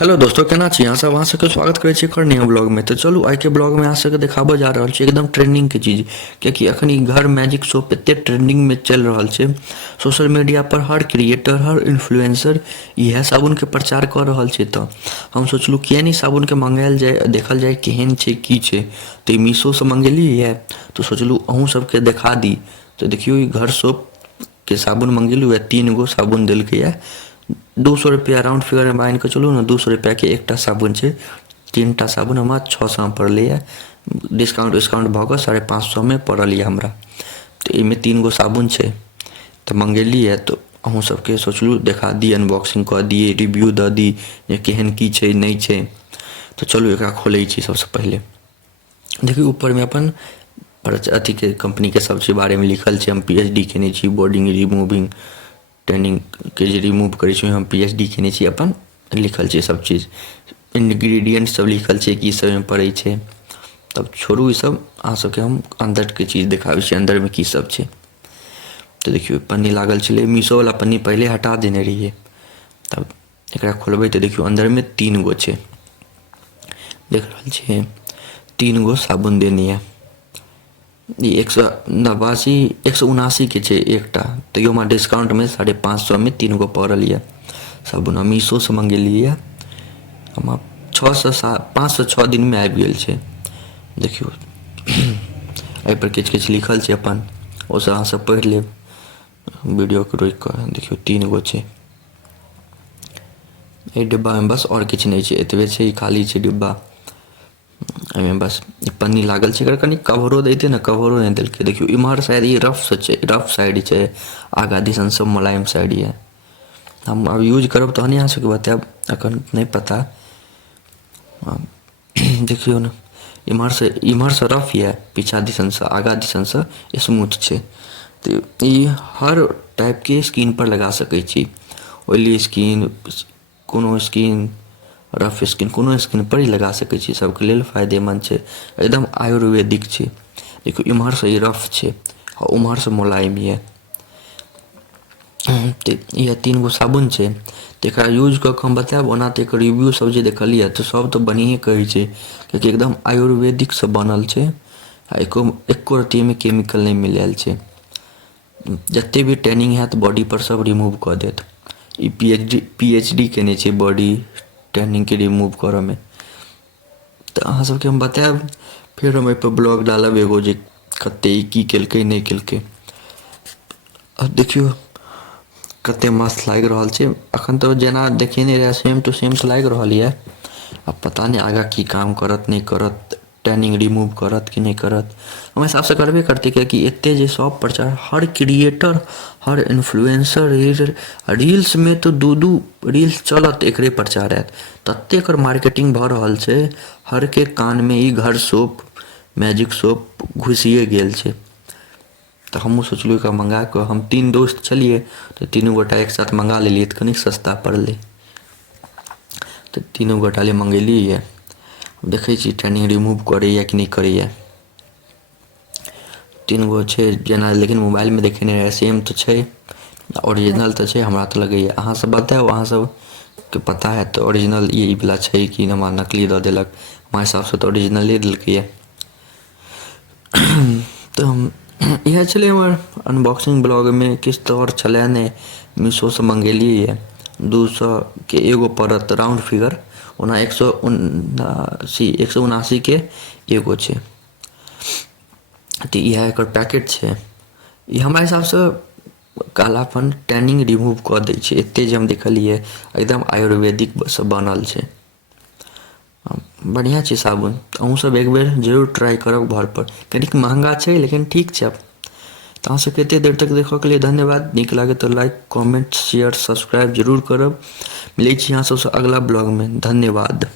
Hello दोस्तों, केना छी अहाँ सब? अहाँ सबके स्वागत करै छी एक और नया ब्लॉग में। तो चलू आइ के ब्लॉग में अहाँ सबके देखाबऽ जा रहल छी एकदम ट्रेंडिंग के चीज, कियाकि अखन ई घर मैजिक सोप एते ट्रेंडिंग में चल रहल छै। सोशल मीडिया पर हर क्रिएटर, हर इन्फ्लुएंसर इएह साबुन के प्रचार कर रहल छै। तऽ हम सोचलू किया नहीं साबुन के मंगायल जाय, देखल जाय केहन छै की छै। तो मीशो से मंगेलिए तो सोचलू अहूँ सबके देखा दी। तो देखियो ई घर सोप के साबुन मंगेलू, 3 गो साबुन दिलके है। 200 रुपया राउंड फिगर में मान के चलू ना, 200 रुपया के एकटा साबुन छै। 3टा साबुन हमरा 600 में पड़ल है। डिस्काउंट भऽ कऽ 550 में पड़ल है हमरा। तो इमे 3 गो साबुन छै तो मंगेली है। तो अहूँ सबके सोचलू देखा दी, अनबॉक्सिंग कऽ दिए, रिव्यू दऽ दी जे केहन की छै नहीं छै। तो चलू एकरा खोलै छी। सबसे पहले देखियो ऊपर में अपन अथी के कंपनी के सब चीज बारे में लिखल छै। हम PhD केने छी बॉडी रिमूविंग टैनिंग के जे रिमूव करे छी, हम PhD केने छी अपन लिखल छै सब चीज। इंग्रेडिएंट सब लिखल छै कि सब में पड़ै छै। तब छोड़ू ई सब, अहाँ सबके हम अंदर के चीज देखाबै छी अंदर में की सब छै। तो देखियो पन्नी लागल छलै, मीशो वाला पन्नी पहले हटा देने रहिए। तब एकरा खोलबै तो देखियो अंदर में 3 गो छै। देख रहल छियै 3 गो साबुन देनी है। ये 189 179 के छै एकटा। तैयो हमरा डिस्काउंट में 550 में 3 गो पड़ल है साबुन। हम मीशो से मंगेलिए, हम 5 से 6 दिन में आबि गेल छै। देखियो एहि पर किछु किछु लिखल छै अपन, ओसे अहाँ सब पढ़ि लेब वीडियो के रोकि कऽ। देखियो 3 गो छै एहि डिब्बा में, बस और किछु नहीं छै, एतबे छै, ई खाली छै डिब्बा। एहिमे बस पन्नी लागल छै, एकर कनी कवरो दैते ना, कवरो नहीं देलकै। देखियो इम्हर शायद ई रफ साइड छै, आगा दिसन सब मुलायम साइड है। हम अब यूज करब तहने अहाँ सबके बतायब, अखन नहीं पता। देखियो ना इम्हर से रफ है, पीछा दिसन से आगा दिसन से स्मूथ छै। तो ई हर टाइप के स्किन पर लगा सकै छी। ऑयली स्किन, कोनो स्किन, रफ स्किन, कोनो स्किन पर ही लगा सकै छी। सबके लेल फायदेमंद छै, एकदम आयुर्वेदिक छै। देखियो इम्हर से ई रफ छै और उम्हर से मुलायम है। तो यह 3 गो साबुन छै। तो एकरा यूज कऽ के हम बतायब। ओना तो एकर रिव्यू सब जे देखलिए तो सब तो बढ़िए कहै छै, क्योंकि एकदम आयुर्वेदिक से बनल छै। एको रत्ती में केमिकल नहीं मिलायल छै। जते भी टैनिंग हैत बॉडी पर सब रिमूव कऽ देत। ई PhD केने छै बॉडी टैनिंग के रिमूव करऽ में। तो अहाँ सबके हम बतायब, फिर हम एहि पर ब्लॉग डालब एगो जे कते ई की केलकै नहीं केलकै। अब देखियो कते मस्त लागि रहल छै। अखन तो जेना देखेने रहे सेम टू सेम तो लागि रहल है। अब पता नहीं आगा की काम करत नहीं करत, टैनिंग रिमूव करत कि नहीं करत। हम हिसाब से करबे करते, क्योंकि एते जे सब प्रचार, हर क्रिएटर, हर इन्फ्लुएंसर रील्स में तो 2 रील्स चलत एकरे प्रचार हैत। तते एकर मार्केटिंग भऽ रहल छै, हर के कान में ई घर सोप, मैजिक सोप घुसिए गेल छै। तो हमहूँ सोचलू एकरा मंगा कऽ, हम 3 दोस्त छलिए तो 3 गोटा एक साथ मंगा लेलिए तो कनी सस्ता पड़लै। तो 3 गोटा ले मंगेलिए, देखै छी टैनिंग रिमूव करैए कि नहीं करैए। 3 गो छै जेना, लेकिन मोबाइल में देखेने रहे सेम तो छै, ओरिजिनल तो छै। हमरा तो लगैए, अहाँ सब बताओ, अहाँ सब के पता है तो ओरिजिनल ई वाला छै कि हमरा नकली दऽ देलक। हमारे हिसाब से तो ओरिजिनले देलकै है। तो हम यह छलै हमर अनबॉक्सिंग ब्लॉग में। किछु तो और छलै नहीं, मीशो से मंगेलिए है। 200 के एगो पड़त राउंड फिगर, ओना 179 के एगो छै। तो यह एकर पैकेट छै। ई हमरा हिसाब से कालापन टैनिंग रिमूव कऽ दै छै। एते जे हम देखलिए एकदम आयुर्वेदिक से बनल छै, बढ़िया छै साबुन। अहूँ सब एक बेर जरूर ट्राई करब घर पर। कनिक महंगा छै लेकिन ठीक छै। तो अहाँ सबके एते देर तक देखऽ के लिए धन्यवाद। नीक लागे तो लाइक, कमेंट, शेयर, सब्सक्राइब जरूर करब। मिलै छी अहाँ सबसे अगला ब्लॉग में। धन्यवाद।